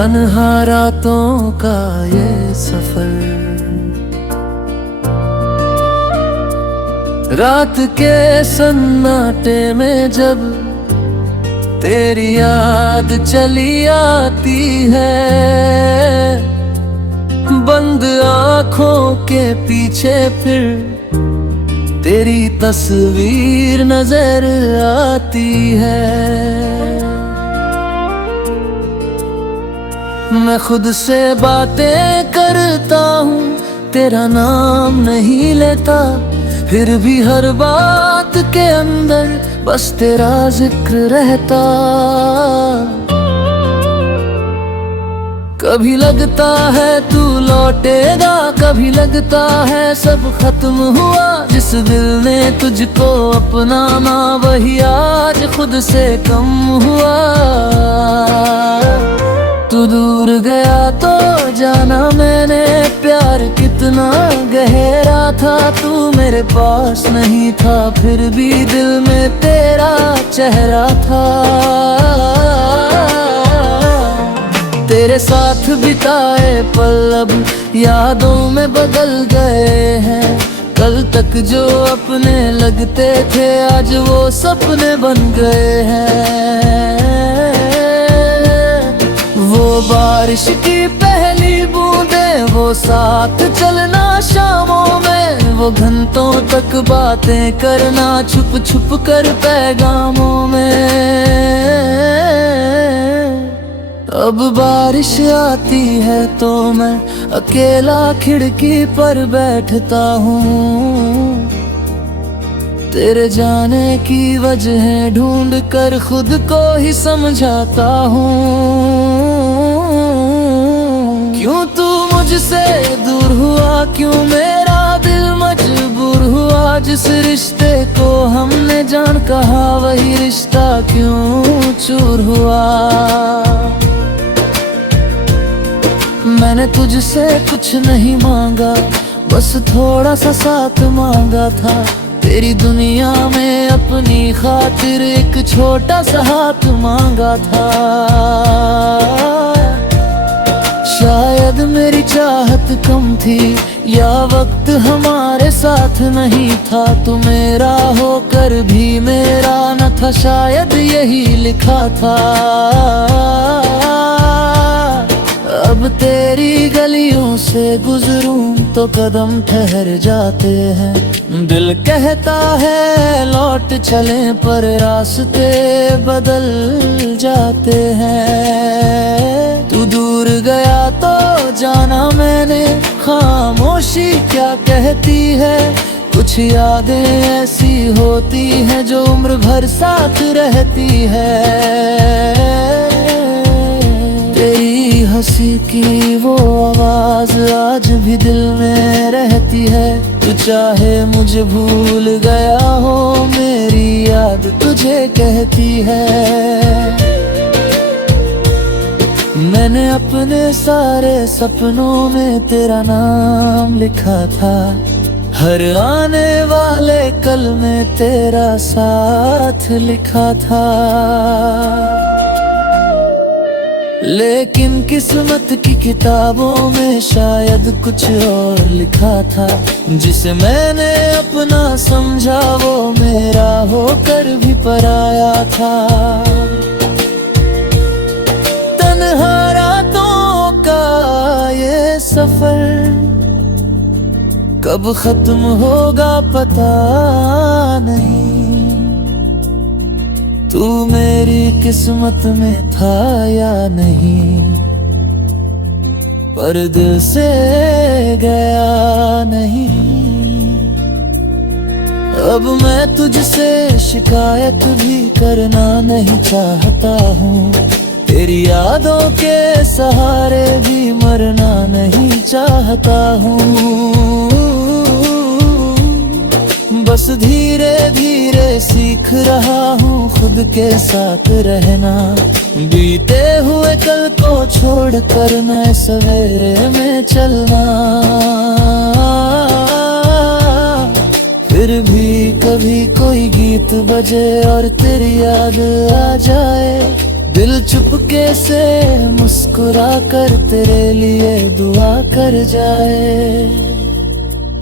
तन्हा रातों का ये सफर, रात के सन्नाटे में जब तेरी याद चली आती है, बंद आँखों के पीछे फिर तेरी तस्वीर नजर आती है। मैं खुद से बातें करता हूँ, तेरा नाम नहीं लेता, फिर भी हर बात के अंदर बस तेरा जिक्र रहता। कभी लगता है तू लौटेगा, कभी लगता है सब खत्म हुआ। जिस दिल ने तुझको अपना ना, वही आज खुद से कम हुआ। तू दूर गया तो जाना मैंने, प्यार कितना गहरा था। तू मेरे पास नहीं था, फिर भी दिल में तेरा चेहरा था। तेरे साथ बिताए पल अब यादों में बदल गए हैं। कल तक जो अपने लगते थे, आज वो सपने बन गए हैं। वो बारिश की पहली बूंदें, वो साथ चलना शामों में, वो घंटों तक बातें करना छुप छुप कर पैगामों में। अब बारिश आती है तो मैं अकेला खिड़की पर बैठता हूँ। तेरे जाने की वजह ढूंढ कर खुद को ही समझाता हूँ। क्यों तू मुझसे दूर हुआ, क्यों मेरा दिल मजबूर हुआ। जिस रिश्ते को हमने जान कहा, वही रिश्ता क्यों चूर हुआ। मैंने तुझसे कुछ नहीं मांगा, बस थोड़ा सा साथ मांगा था। तेरी दुनिया में अपनी खातिर एक छोटा सा हाथ मांगा था। शायद मेरी चाहत कम थी, या वक्त हमारे साथ नहीं था। तू मेरा होकर भी मेरा न था, शायद यही लिखा था। अब तेरी गलियों से गुजरूं तो कदम ठहर जाते हैं। दिल कहता है लौट चलें, पर रास्ते बदल जाते हैं। तू दूर गया तो जाना मैंने, खामोशी क्या कहती है। कुछ यादें ऐसी होती हैं जो उम्र भर साथ रहती है। तेरी हंसी की वो आवाज आज भी दिल में रहती है। तू चाहे मुझे भूल गया हो, मेरी याद तुझे कहती है। मैंने अपने सारे सपनों में तेरा नाम लिखा था। हर आने वाले कल में तेरा साथ लिखा था। लेकिन किस्मत की किताबों में शायद कुछ और लिखा था। जिसे मैंने अपना समझा, वो मेरा होकर भी पराया था। तन्हा रातों का ये सफर कब खत्म होगा पता नहीं। तू मेरी किस्मत में था या नहीं, पर दिल से गया नहीं। अब मैं तुझसे शिकायत भी करना नहीं चाहता हूँ। तेरी यादों के सहारे भी मरना नहीं चाहता हूँ। बस धीरे धीरे सीख रहा हूँ खुद के साथ रहना। बीते हुए कल को छोड़ कर नए सवेरे में चलना। फिर भी कभी कोई गीत बजे और तेरी याद आ जाए, दिल चुपके से मुस्कुरा कर तेरे लिए दुआ कर जाए।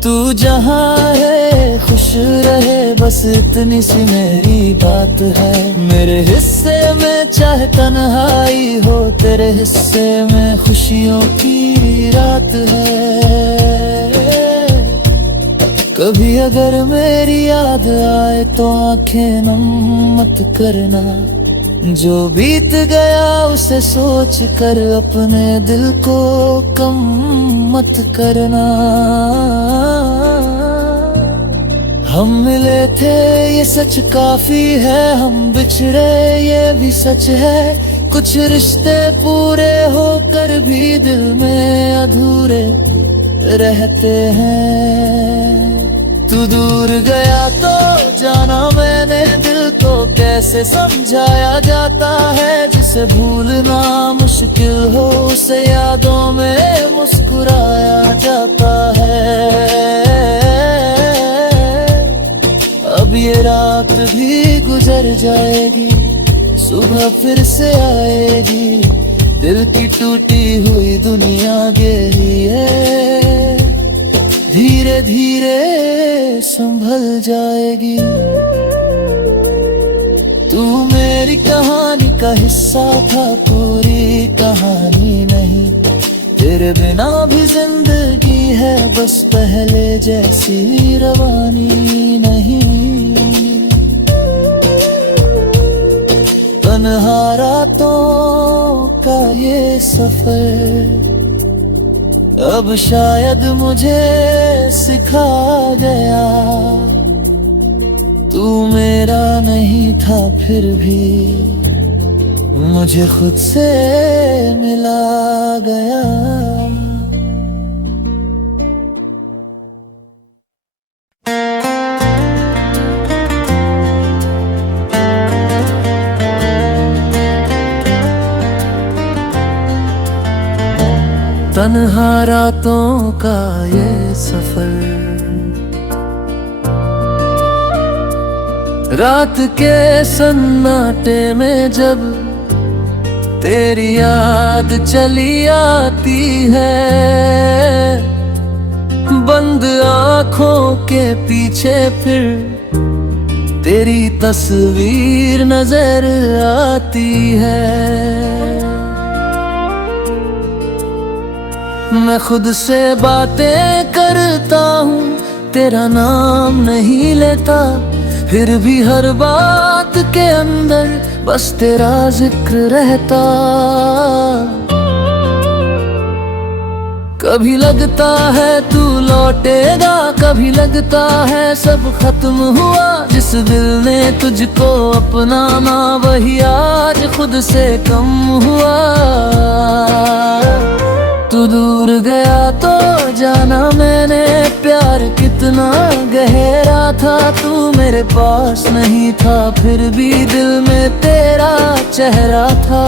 तू जहाँ है खुश रहे, बस इतनी सी मेरी बात है। मेरे हिस्से में चाहे तन्हाई हो, तेरे हिस्से में खुशियों की रात है। कभी अगर मेरी याद आए तो आंखें नम मत करना, जो बीत गया उसे सोच कर अपने दिल को कम मत करना। हम मिले थे ये सच काफी है, हम बिछड़े ये भी सच है। कुछ रिश्ते पूरे होकर भी दिल में अधूरे रहते हैं। तू दूर गया तो जाना मैंने, दिल को कैसे समझाया जाता है। जिसे भूलना मुश्किल हो, उसे यादों में मुस्कुराया जाता है। अब ये रात भी गुजर जाएगी, सुबह फिर से आएगी। दिल की टूटी हुई दुनिया गहरी है, धीरे धीरे संभल जाएगी। तू मेरी कहानी का हिस्सा था, पूरी कहानी नहीं। तेरे बिना भी जिंदगी है, बस पहले जैसी रवानी नहीं। तन्हा रातों का ये सफर अब शायद मुझे सिखा गया। तू मेरा नहीं था फिर भी मुझे खुद से मिला गया। तन्हा रातों का ये सफर, रात के सन्नाटे में जब तेरी याद चली आती है। बंद आँखों के पीछे फिर तेरी तस्वीर नजर आती है। मैं खुद से बातें करता हूँ, तेरा नाम नहीं लेता, फिर भी हर बात के अंदर बस तेरा जिक्र रहता। कभी लगता है तू लौटेगा, कभी लगता है सब खत्म हुआ। जिस दिल ने तुझको अपना ना, वही आज खुद से कम हुआ। तू दूर गया तो जाना मैंने, प्यार कितना गहरा था। तू मेरे पास नहीं था, फिर भी दिल में तेरा चेहरा था।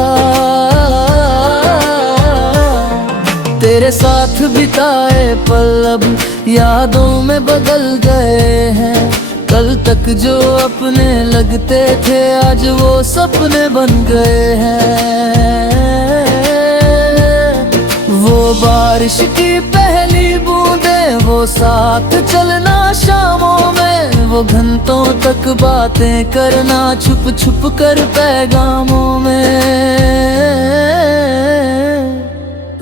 तेरे साथ बिताए पल अब यादों में बदल गए हैं। कल तक जो अपने लगते थे, आज वो सपने बन गए हैं। वो बारिश की पहली बूंदें, वो साथ चलना शामों में, वो घंटों तक बातें करना छुप छुप कर पैगामों में।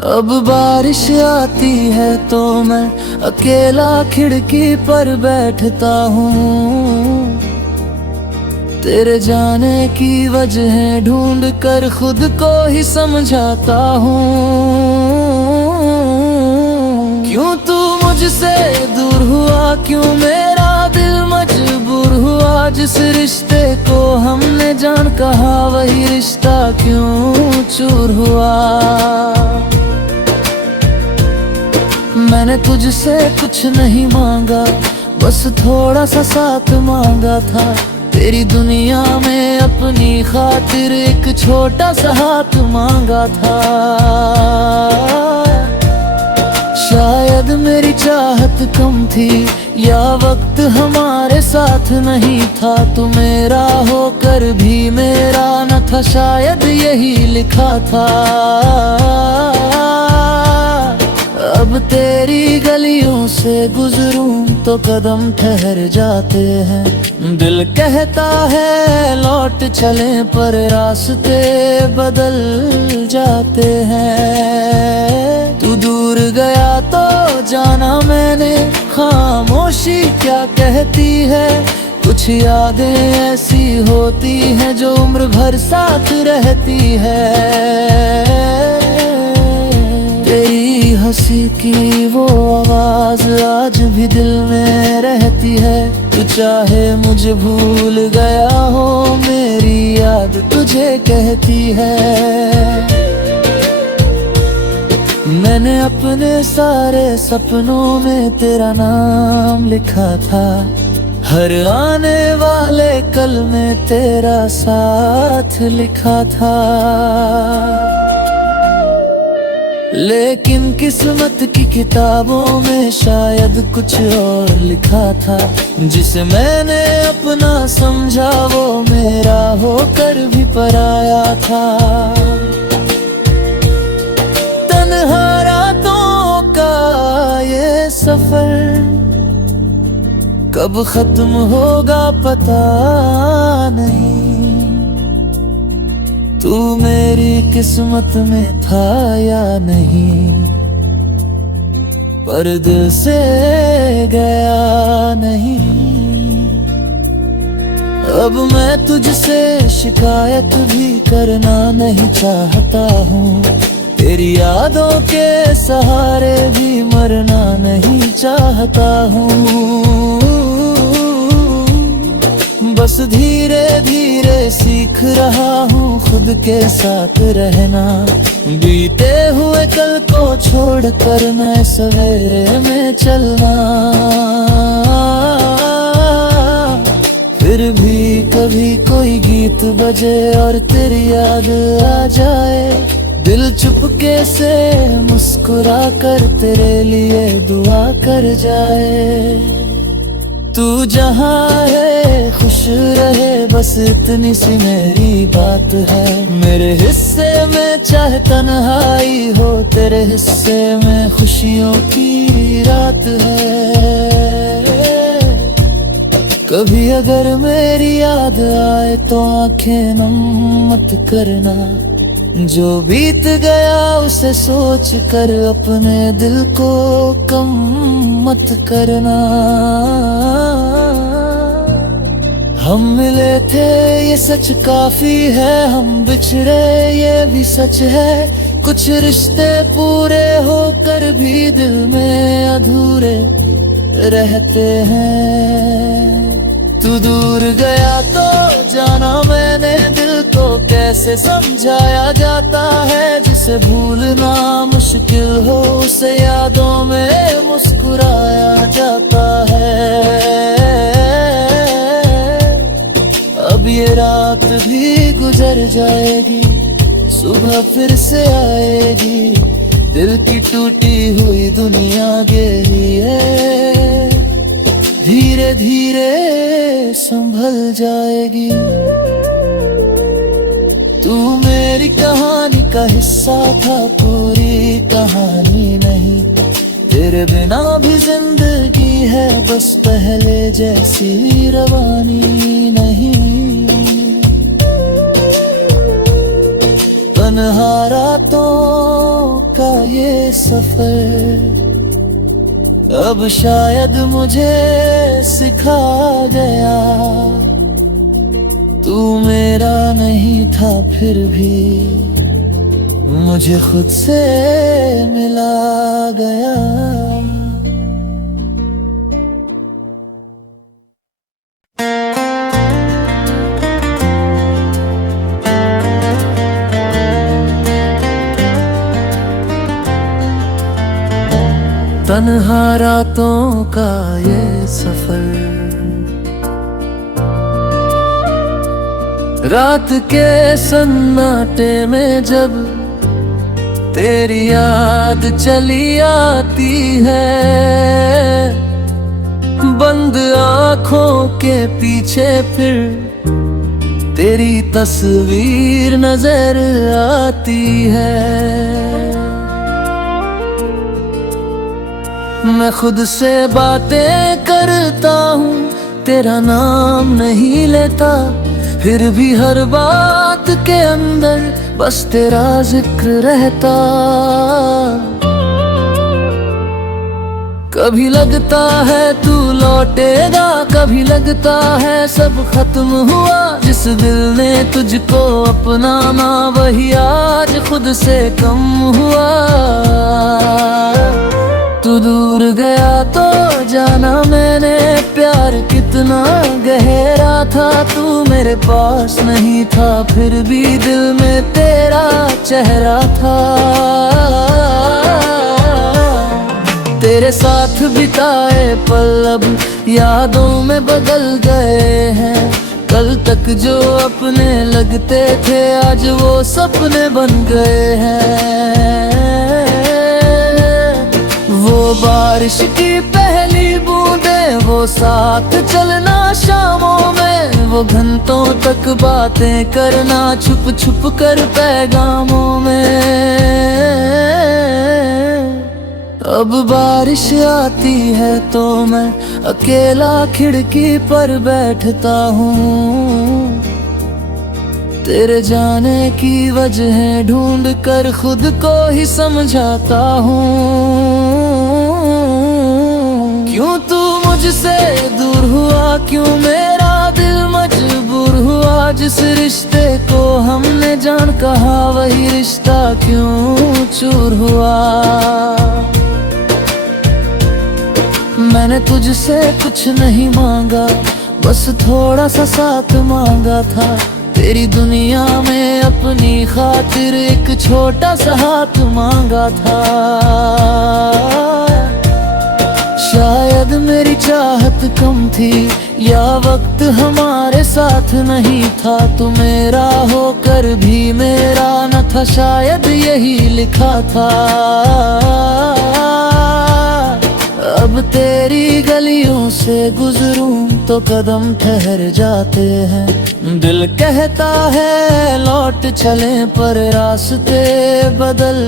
अब बारिश आती है तो मैं अकेला खिड़की पर बैठता हूँ। तेरे जाने की वजह ढूंढ कर खुद को ही समझाता हूँ। क्यों तू मुझसे दूर हुआ, क्यों मेरा दिल मजबूर हुआ। जिस रिश्ते को हमने जान कहा, वही रिश्ता क्यों चूर हुआ। मैंने तुझसे कुछ नहीं मांगा, बस थोड़ा सा साथ मांगा था। तेरी दुनिया में अपनी खातिर एक छोटा सा हाथ मांगा था। शायद मेरी चाहत कम थी, या वक्त हमारे साथ नहीं था। तू मेरा होकर कर भी मेरा न था, शायद यही लिखा था। अब तेरी गलियों से गुजरूं तो कदम ठहर जाते हैं। दिल कहता है लौट चलें, पर रास्ते बदल जाते हैं। तू दूर गया तो जाना मैंने, खामोशी क्या कहती है। कुछ यादें ऐसी होती हैं जो उम्र भर साथ रहती है। तेरी हंसी की वो आवाज आज भी दिल में रहती है। तू चाहे मुझे भूल गया हो, मेरी याद तुझे कहती है। मैंने अपने सारे सपनों में तेरा नाम लिखा था, हर आने वाले कल में तेरा साथ लिखा था। लेकिन किस्मत की किताबों में शायद कुछ और लिखा था। जिसे मैंने अपना समझा वो मेरा होकर भी पराया था। तन्हा रातों का ये सफर कब खत्म होगा पता नहीं। तू मेरी किस्मत में था या नहीं, पर दिल से गया नहीं। अब मैं तुझसे शिकायत भी करना नहीं चाहता हूँ। तेरी यादों के सहारे भी मरना नहीं चाहता हूँ। बस धीरे धीरे सीख रहा हूँ खुद के साथ रहना। बीते हुए कल को छोड़ कर नए सवेरे में चलना। फिर भी कभी कोई गीत बजे और तेरी याद आ जाए, दिल चुपके से मुस्कुरा कर तेरे लिए दुआ कर जाए। तू जहाँ है खुश रहे, बस इतनी सी मेरी बात है। मेरे हिस्से में चाहे तन्हाई हो, तेरे हिस्से में खुशियों की रात है। कभी अगर मेरी याद आए तो आंखें नम मत करना। जो बीत गया उसे सोच कर अपने दिल को कम मत करना। हम मिले थे ये सच काफी है, हम बिछड़े ये भी सच है। कुछ रिश्ते पूरे होकर भी दिल में अधूरे रहते हैं। तू दूर गया तो जाना मैंने, दिल को कैसे समझाया जाता है। जिसे भूलना मुश्किल हो उसे यादों में मुस्कुराया जाता है। अब ये रात भी गुजर जाएगी, सुबह फिर से आएगी। दिल की टूटी हुई दुनिया गहरी है, धीरे धीरे संभल जाएगी। तू मेरी कहानी का हिस्सा था, पूरी कहानी नहीं। तेरे बिना भी जिंदगी है, बस पहले जैसी रवानी नहीं। तन्हा रातों का ये सफर अब शायद मुझे सिखा गया। तू मेरा नहीं था फिर भी मुझे खुद से मिला गया। तन्हा रातों का ये सफर, रात के सन्नाटे में जब तेरी याद चली आती है। बंद आँखों के पीछे फिर तेरी तस्वीर नजर आती है। मैं खुद से बातें करता हूँ, तेरा नाम नहीं लेता, फिर भी हर बात के अंदर बस तेरा जिक्र रहता। कभी लगता है तू लौटेगा, कभी लगता है सब खत्म हुआ। जिस दिल ने तुझको अपना ना, वही आज खुद से कम हुआ। तू दूर गया तो जाना मैंने, प्यार कितना गहरा था। तू मेरे पास नहीं था, फिर भी दिल में तेरा चेहरा था। तेरे साथ बिताए पल अब यादों में बदल गए हैं। कल तक जो अपने लगते थे, आज वो सपने बन गए हैं। वो बारिश की पहली बूंदें, वो साथ चलना शामों में, वो घंटों तक बातें करना छुप छुप कर पैगामों में। अब बारिश आती है तो मैं अकेला खिड़की पर बैठता हूँ। तेरे जाने की वजह ढूंढ कर खुद को ही समझाता हूँ। क्यों तू मुझसे दूर हुआ, क्यों मेरा दिल मजबूर हुआ। जिस रिश्ते को हमने जान कहा, वही रिश्ता क्यों चूर हुआ। मैंने तुझसे कुछ नहीं मांगा, बस थोड़ा सा साथ मांगा था। तेरी दुनिया में अपनी खातिर एक छोटा सा हाथ मांगा था। शायद मेरी चाहत कम थी, या वक्त हमारे साथ नहीं था। तू मेरा होकर भी मेरा न था, शायद यही लिखा था। अब तेरी गलियों से गुजरूं तो कदम ठहर जाते हैं। दिल कहता है लौट चले, पर रास्ते बदल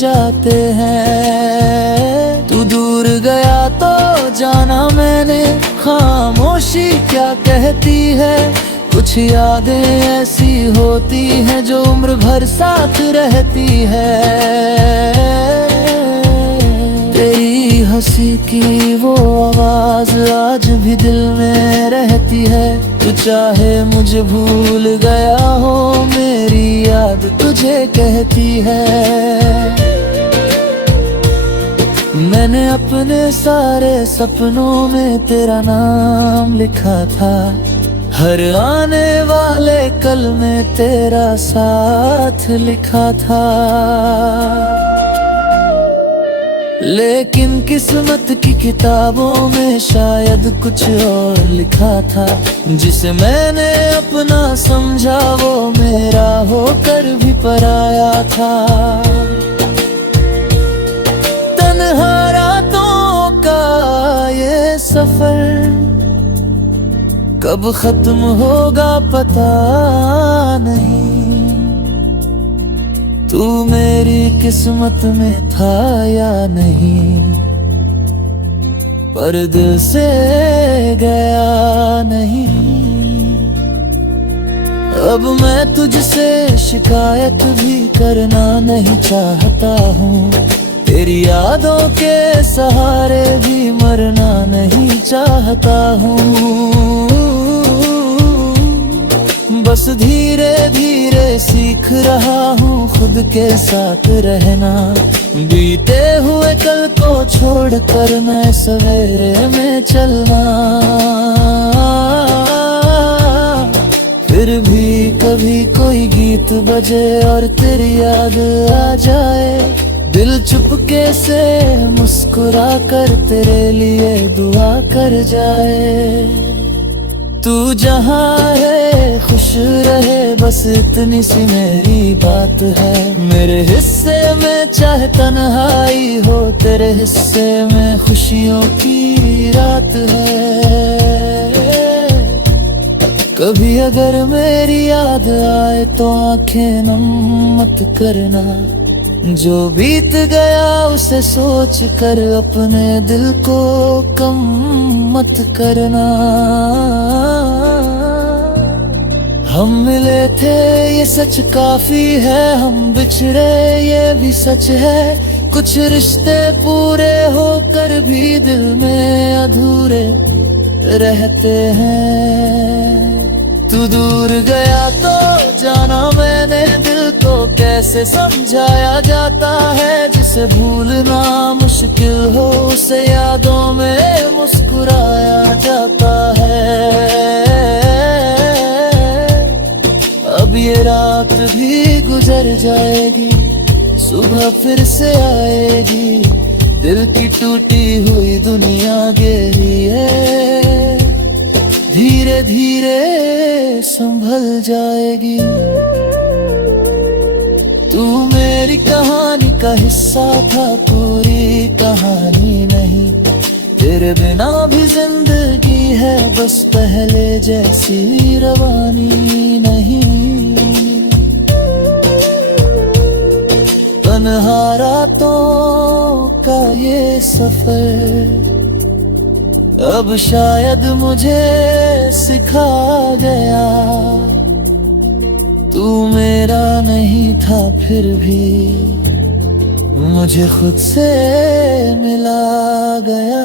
जाते हैं। तू दूर गया तो जाना मैंने, खामोशी क्या कहती है। कुछ यादें ऐसी होती हैं जो उम्र भर साथ रहती है। तेरी हंसी की वो आवाज आज भी दिल में रहती है। तू चाहे मुझे भूल गया हो, मेरी याद तुझे कहती है। मैंने अपने सारे सपनों में तेरा नाम लिखा था। हर आने वाले कल में तेरा साथ लिखा था। लेकिन किस्मत की किताबों में शायद कुछ और लिखा था। जिसे मैंने अपना समझा, वो मेरा होकर भी पराया था। तन्हा रातों का ये सफर कब खत्म होगा पता नहीं। तू मेरी किस्मत में था या नहीं, पर दिल से गया नहीं। अब मैं तुझसे शिकायत भी करना नहीं चाहता हूँ। तेरी यादों के सहारे भी मरना नहीं चाहता हूँ। बस धीरे धीरे सीख रहा हूँ खुद के साथ रहना। बीते हुए कल को छोड़ कर नए सवेरे में चलना। फिर भी कभी कोई गीत बजे और तेरी याद आ जाए, दिल चुपके से मुस्कुरा कर तेरे लिए दुआ कर जाए। तू जहाँ है खुश रहे, बस इतनी सी मेरी बात है। मेरे हिस्से में चाहे तन्हाई हो, तेरे हिस्से में खुशियों की रात है। कभी कभी अगर मेरी याद आए तो आंखें नम मत करना, जो बीत गया उसे सोच कर अपने दिल को कम मत करना। हम मिले थे ये सच काफी है, हम बिछड़े ये भी सच है, कुछ रिश्ते पूरे होकर भी दिल में अधूरे रहते हैं। तू दूर गया तो जाना मैंने, दिल को कैसे समझाया जाता है, जिसे भूलना मुश्किल हो उसे यादों में मुस्कुराया जाता है। अब ये रात भी गुजर जाएगी, सुबह फिर से आएगी, दिल की टूटी हुई दुनिया गहरी है, धीरे धीरे संभल जाएगी। तू मेरी कहानी का हिस्सा था, पूरी कहानी नहीं, तेरे बिना भी जिंदगी है बस पहले जैसी रवानी नहीं। तन्हा रातों का ये सफर अब शायद मुझे सिखा गया, तू मेरा नहीं था फिर भी मुझे खुद से मिला गया।